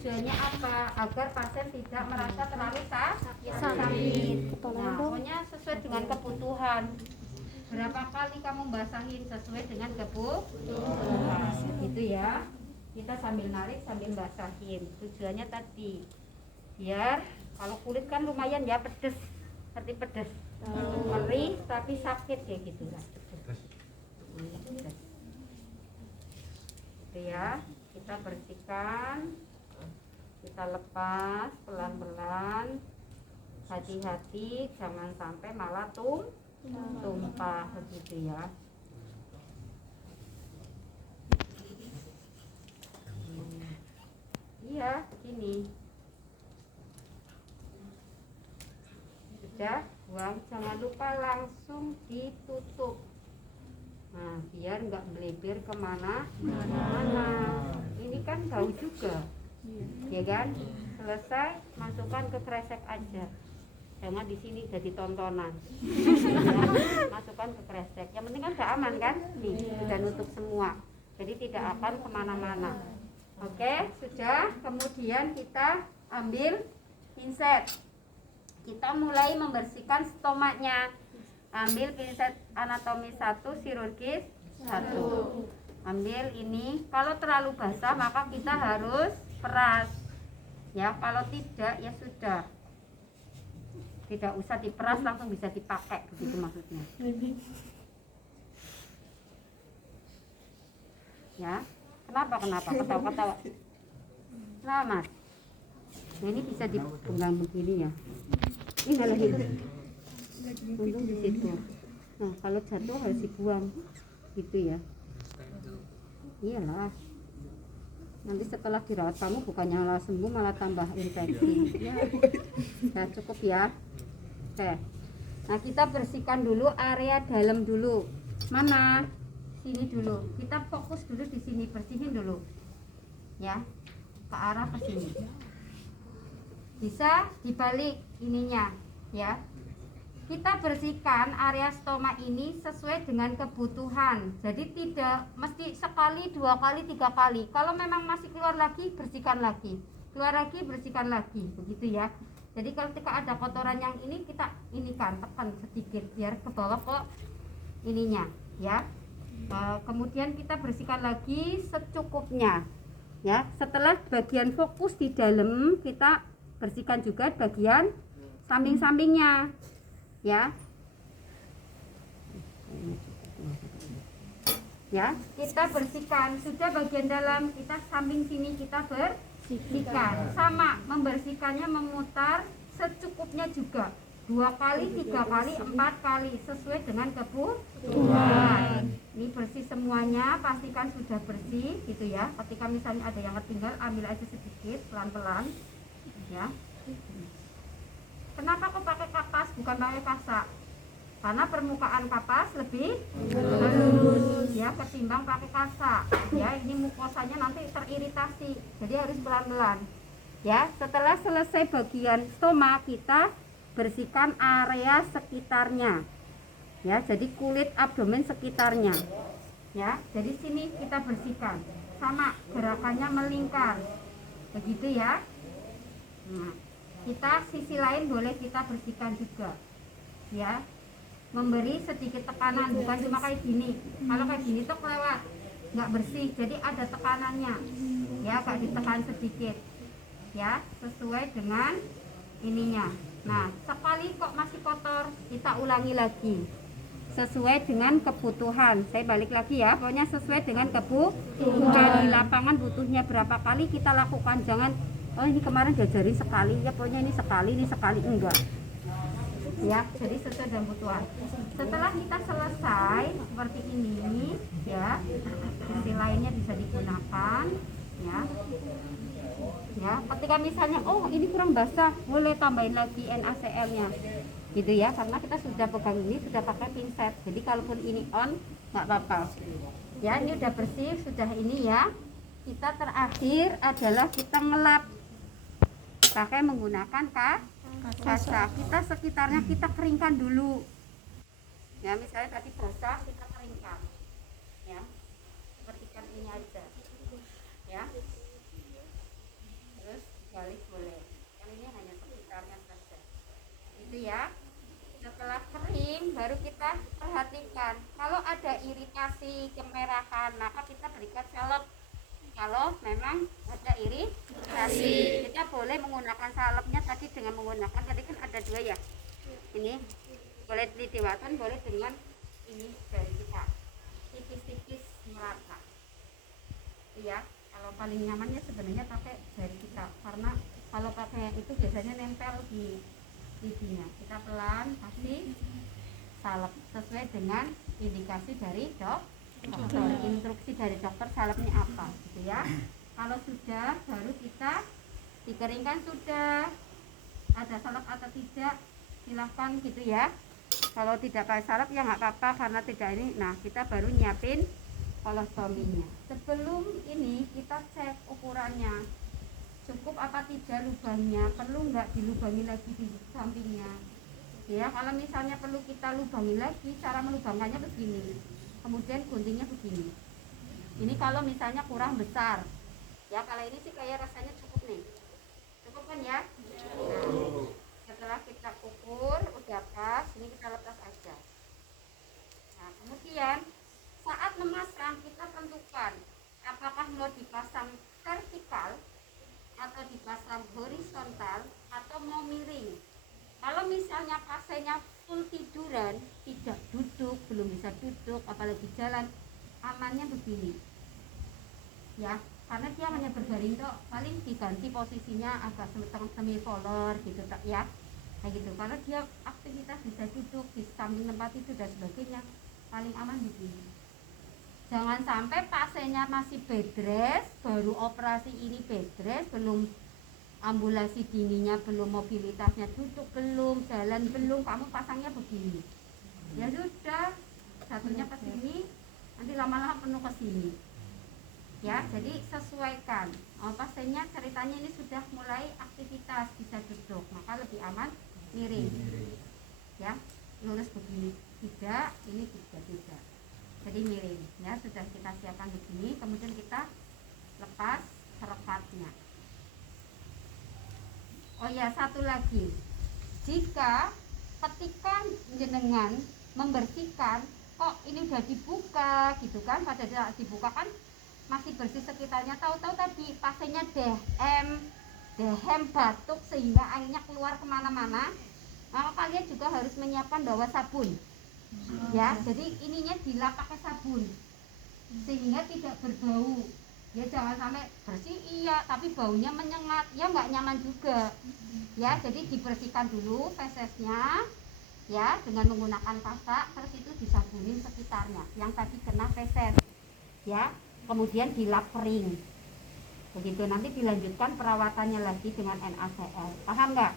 tujuannya apa? Agar pasien tidak merasa terlalu sakit. Nah, pokoknya sesuai dengan kebutuhan. Berapa kali kamu basahin sesuai dengan kebutuhan, gitu ya. Kita sambil narik sambil basahin. Tujuannya tadi biar kalau kulit kan lumayan ya pedes, seperti pedes, perih tapi sakit kayak gitu lah. Pedes. Itu ya, kita bersihkan, kita lepas pelan-pelan, hati-hati jangan sampai malah tumpah begitu ya. Iya, gini. Sudah, buang. Jangan lupa langsung ditutup. Nah, biar nggak melebar kemana-mana. Ini kan bau juga, ya kan? Selesai, masukkan ke kresek aja. Jangan di sini jadi tontonan. Masukkan ke kresek. Yang penting kan udah aman kan? Nih, sudah nutup semua. Jadi tidak akan kemana-mana. Oke, sudah. Kemudian kita ambil pinset. Kita mulai membersihkan stomaknya. Ambil pinset anatomi 1, chirurgis 1. Ambil ini. Kalau terlalu basah maka kita harus peras. Ya, kalau tidak ya sudah. Tidak usah diperas, langsung bisa dipakai, begitu maksudnya. Ya. Kenapa? Ketawa-ketawa. Nah, Mas. Nah, ini bisa dipenggang begini ya. Ini nggak lagi. Untung di situ. Nah, kalau jatuh harus dibuang, gitu ya. Iyalah. Nanti setelah dirawat kamu bukannya malah sembuh malah tambah infeksi. Ya, nah, cukup ya. Oke. Nah, kita bersihkan dulu area dalam dulu. Mana? Sini dulu. Kita fokus dulu di sini, bersihin dulu. Ya. Ke arah ke sini. Bisa dibalik ininya, ya. Kita bersihkan area stoma ini sesuai dengan kebutuhan. Jadi tidak mesti sekali, 2 kali, 3 kali. Kalau memang masih keluar lagi, bersihkan lagi. Keluar lagi, bersihkan lagi. Begitu ya. Jadi kalau ketika ada kotoran yang ini, kita inikan, tekan sedikit biar ke bawah ke ininya, ya. Kemudian kita bersihkan lagi secukupnya. Ya, setelah bagian fokus di dalam, kita bersihkan juga bagian samping-sampingnya. Ya. Ya, kita bersihkan. Sudah bagian dalam, kita samping sini kita bersihkan. Sama, membersihkannya memutar secukupnya juga. 2 kali, 3 kali, 4 kali sesuai dengan kebutuhan. Ini bersih semuanya, pastikan sudah bersih gitu ya. Ketika misalnya ada yang ketinggal, ambil aja sedikit pelan-pelan ya. Kenapa kok pakai kapas bukan pakai kasak? Karena permukaan kapas lebih halus ya ketimbang pakai kasak. Ya, ini mukosanya nanti teriritasi. Jadi harus pelan-pelan. Ya, setelah selesai bagian stoma, kita bersihkan area sekitarnya. Ya, jadi kulit abdomen sekitarnya. Ya, jadi sini kita bersihkan. Sama, gerakannya melingkar. Begitu ya. Nah, kita sisi lain boleh kita bersihkan juga. Ya. Memberi sedikit tekanan, bukan cuma kayak gini. Kalau kayak gini tuh kelewat, nggak bersih. Jadi ada tekanannya. Ya, agak ditekan sedikit. Ya, sesuai dengan ininya. Nah, sekali kok masih kotor, kita ulangi lagi sesuai dengan kebutuhan. Saya balik lagi ya, pokoknya sesuai dengan kebutuhan. Di lapangan butuhnya berapa kali kita lakukan. Jangan, oh ini kemarin diajarin sekali, ya pokoknya ini sekali, enggak. Ya, jadi sesuai dengan kebutuhan. Setelah kita selesai seperti ini, ya, sisi lainnya bisa digunakan, ya. Ya, ketika misalnya oh ini kurang basah, boleh tambahin lagi NaCl-nya. Gitu ya, karena kita sudah pegang ini sudah pakai pinset. Jadi kalaupun ini on nggak apa-apa. Ya, ini udah bersih, sudah ini ya. Kita terakhir adalah kita ngelap pakai menggunakan kasak. Kita sekitarnya kita keringkan dulu. Ya, misalnya tadi basah kita keringkan. Ya. Seperti ini aja. Ya. Terus iritasi kemerahan, maka kita berikan salep. Kalau memang ada iritasi, kita boleh menggunakan salepnya tadi dengan menggunakan tadi kan ada dua ya. Ini boleh ditiwakan, boleh dengan ini dari kita tipis-tipis merata. Iya, kalau paling nyamannya sebenarnya pakai jari kita, karena kalau pakai itu biasanya nempel di lidinya. Kita pelan kasih salep sesuai dengan indikasi dari dokter, instruksi dari dokter salepnya apa gitu ya. Kalau sudah baru kita dikeringkan, sudah ada salep atau tidak silahkan gitu ya. Kalau tidak pakai salep ya nggak apa-apa karena tidak ini. Nah, kita baru nyiapin kolostominya. Sebelum ini kita cek ukurannya, cukup apa tidak lubangnya, perlu nggak dilubangi lagi di sampingnya ya. Kalau misalnya perlu kita lubangi lagi, cara melubangkannya begini, kemudian guntingnya begini. Ini kalau misalnya kurang besar ya, kalau ini sih kayak rasanya cukup nih, cukup kan ya. Nah, setelah kita ukur udah pas, ini kita lepas aja. Nah, kemudian saat memasang kita tentukan apakah mau dipasang vertikal atau dipasang horizontal atau mau miring. Kalau misalnya pasiennya full tiduran, tidak duduk, belum bisa duduk, apalagi jalan, amannya begini ya, karena dia hanya berbaring tuh, paling diganti posisinya agak semi polar gitu tak ya, kayak gitu. Kalau dia aktivitas bisa duduk di samping tempat itu dan sebagainya, paling aman begini. Jangan sampai pasiennya masih bed rest, baru operasi ini bed rest, belum ambulasi dininya, belum mobilitasnya, duduk belum, jalan belum, kamu pasangnya begini. Ya sudah, satunya ke sini, nanti lama-lama penuh ke sini. Ya, jadi sesuaikan. Pasiennya ceritanya ini sudah mulai aktivitas, bisa duduk, maka lebih aman miring. Ya, lurus begini. Tidak, ini tidak. Jadi miring. Ya, sudah kita siapkan begini, kemudian kita lepas rekatnya. Oh ya, satu lagi, jika ketika jenengan membersihkan kok ini udah dibuka gitu kan, pada saat dibuka kan masih bersih sekitarnya, tahu-tahu tadi pasiennya dehem batuk sehingga airnya keluar kemana-mana, maka kalian juga harus menyiapkan bawa sabun ya. Jadi ininya dilap pakai sabun sehingga tidak berbau ya. Jangan sampai bersih iya tapi baunya menyengat ya, nggak nyaman juga ya. Jadi dibersihkan dulu fesesnya ya dengan menggunakan pasak, terus itu disabunin sekitarnya yang tadi kena feses ya, kemudian dilap kering begitu. Nanti dilanjutkan perawatannya lagi dengan NaCl, paham nggak?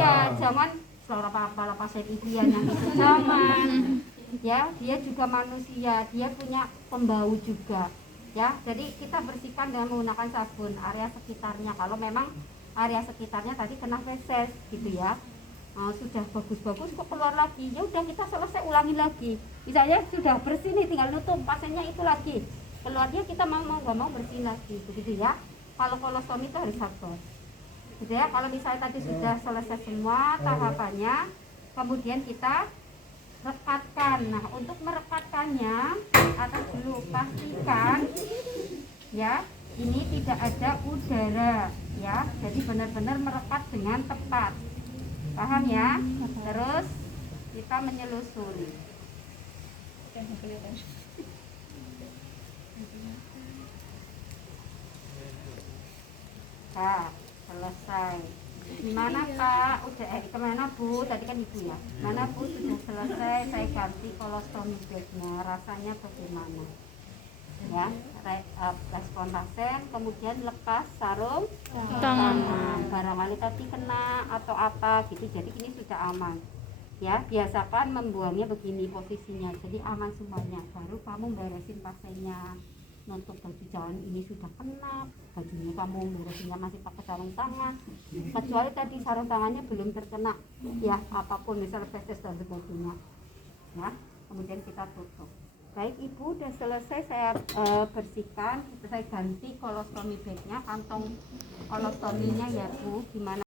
Iya, jangan selera pala pasien itu yang itu jangan ya, dia juga manusia, dia punya pembau juga ya. Jadi kita bersihkan dengan menggunakan sabun area sekitarnya. Kalau memang area sekitarnya tadi kena feses gitu ya, sudah bagus-bagus kok keluar lagi, ya udah kita selesai, ulangi lagi. Misalnya sudah bersih nih, tinggal nutup, pasiennya itu lagi keluarnya, kita mau nggak mau bersih lagi begitu ya. Kalau kolostomi itu harus sabar gitu ya. Kalau misalnya tadi sudah selesai semua tahapannya, kemudian kita rekatkan. Nah, untuk merekatkannya atas dulu pastikan ya ini tidak ada udara ya, jadi benar-benar merekat dengan tepat, paham ya. Terus kita menyelusuri. Nah, selesai. Gimana Pak? Udah kemana Bu? Tadi kan Ibu ya. Mana Bu, sudah selesai, saya ganti kolostomi bednya. Rasanya bagaimana? Ya, respon pasien, kemudian lepas sarung tangan. Barangkali tadi kena atau apa gitu. Jadi ini sudah aman. Ya, biasakan membuangnya begini posisinya. Jadi aman semuanya. Baru kamu beresin pasiennya. Untuk baju jalan ini sudah kena, bajunya kamu beresinnya masih pakai sarung tangan, kecuali tadi sarung tangannya belum terkena ya apapun, misal feses dan sebagainya ya. Kemudian kita tutup. Baik Ibu, udah selesai saya bersihkan, saya ganti kolostomi bagnya, kantong kolostominya ya Bu. Gimana